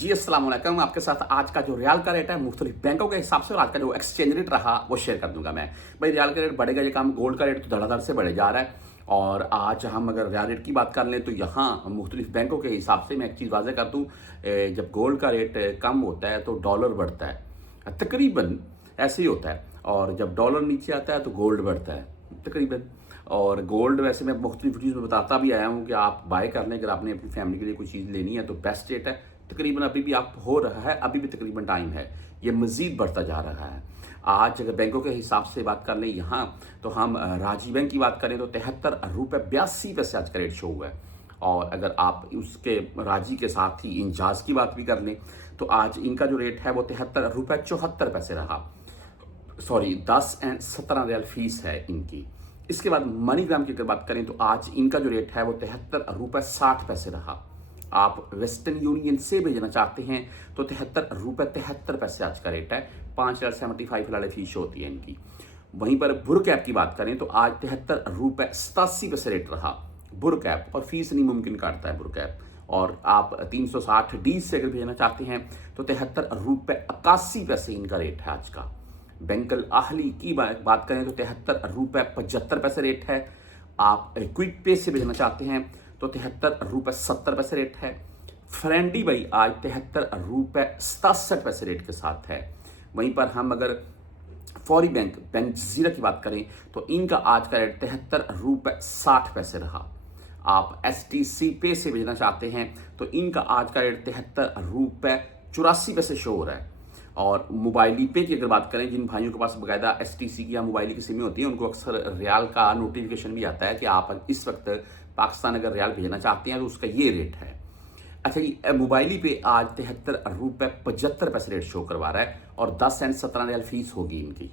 जी अस्सलाम वालेकुम। आपके साथ आज का जो रियाल का रेट है मुख्तलिफ बैंकों के हिसाब से और आज का जो एक्सचेंज रेट रहा वो शेयर कर दूंगा मैं। भाई रियाल का रेट बढ़ेगा ये काम, गोल्ड का रेट तो धड़ाधड़ से बढ़े जा रहा है। और आज हम अगर रियाल रेट की बात कर लें तो यहाँ मुख्तलिफ बैंकों के हिसाब से मैं एक चीज़ वाज़े कर दूँ, जब गोल्ड का रेट कम होता है तो डॉलर बढ़ता है, तकरीबन ऐसे ही होता है। और जब डॉलर नीचे आता है तो गोल्ड बढ़ता है तकरीबन। और गोल्ड वैसे मैं मुख्तलिफ वीडियोज़ में बताता भी आया हूँ कि आप बाय कर लें, अगर आपने अपनी फैमिली के लिए कोई चीज़ लेनी है तो बेस्ट रेट है। तकरीबन अभी भी आप हो रहा है, अभी भी तकरीबन टाइम है, ये मज़ीद बढ़ता जा रहा है। आज अगर बैंकों के हिसाब से बात कर लें यहाँ, तो हम राजी बैंक की बात करें तो 73 रुपये 82 पैसे आज का रेट शो हुआ है। और अगर आप उसके राजी के साथ ही इंजाज की बात भी कर लें तो आज इनका जो रेट है वो 73 रुपये 74 पैसे रहा। सॉरी 10 एंड 17 रियाल फीस है इनकी। इसके बाद मनीग्राम की अगर बात करें तो आज इनका जो रेट है वो 73 रुपये 60 पैसे रहा। आप वेस्टर्न यूनियन से भेजना चाहते हैं तो 73 रुपये 73 पैसे आज का रेट है। 5.75 फिलहाल फीस होती है इनकी। वहीं पर बुर कैप की बात करें तो आज 73 रुपये 87 पैसे रेट रहा बुर कैप, और फीस नहीं मुमकिन काटता है बुर कैप। और आप 360 डी से अगर भेजना चाहते हैं तो 73 रुपये 81 पैसे इनका रेट है आज का। बैंकल आहली की बात करें तो 73 रुपये 75 पैसे रेट है। आप क्विक पे से भेजना चाहते हैं तो 73 रुपये 70 पैसे रेट है। फ्रेंडी भाई आज 73 रुपये 67 पैसे रेट के साथ है। वहीं पर हम अगर फौरी बैंक जीरा की बात करें तो इनका आज का रेट 73 रुपये 60 पैसे रहा। आप STC पे से भेजना चाहते हैं तो इनका आज का रेट 73 रुपये 84 पैसे शो हो रहा है। और मोबाइली पे की अगर बात करें, जिन भाइयों के पास बाकायदा STC की या मोबाइली की सिमें होती हैं उनको अक्सर रियाल का नोटिफिकेशन भी आता है कि आप इस वक्त पाकिस्तान अगर रियाल भेजना चाहते हैं तो उसका ये रेट है। अच्छा ये मोबाइली पे आज 73 रुपये 75 पैसे रेट शो करवा रहा है और 10 एंड 17 रियाल फीस होगी इनकी।